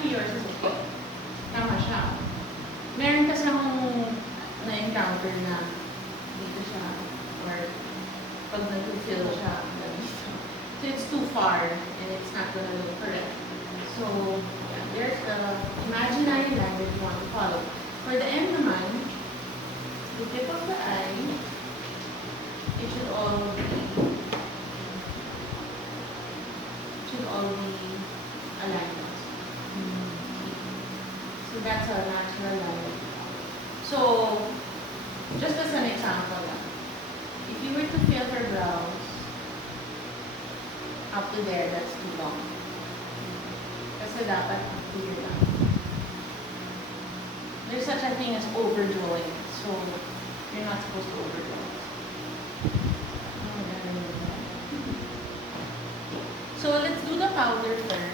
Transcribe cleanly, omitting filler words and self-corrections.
actually yours is okay. Tama siya. Meron kasi akong na-encounter na dito siya, or pag nag-fill siya, dito. So it's too far, and it's not gonna look correct. So, yeah, there's the imaginary line that you want to follow. For the M naman, the tip of the eye, it should all be aligned. So that's a natural line. So, just as an example, if you were to fill her brows up to there, that's too long. Kasi dapat here lang. There's such a thing as overdrawing. So, you're not supposed to overdraw. So, let's do the powder first.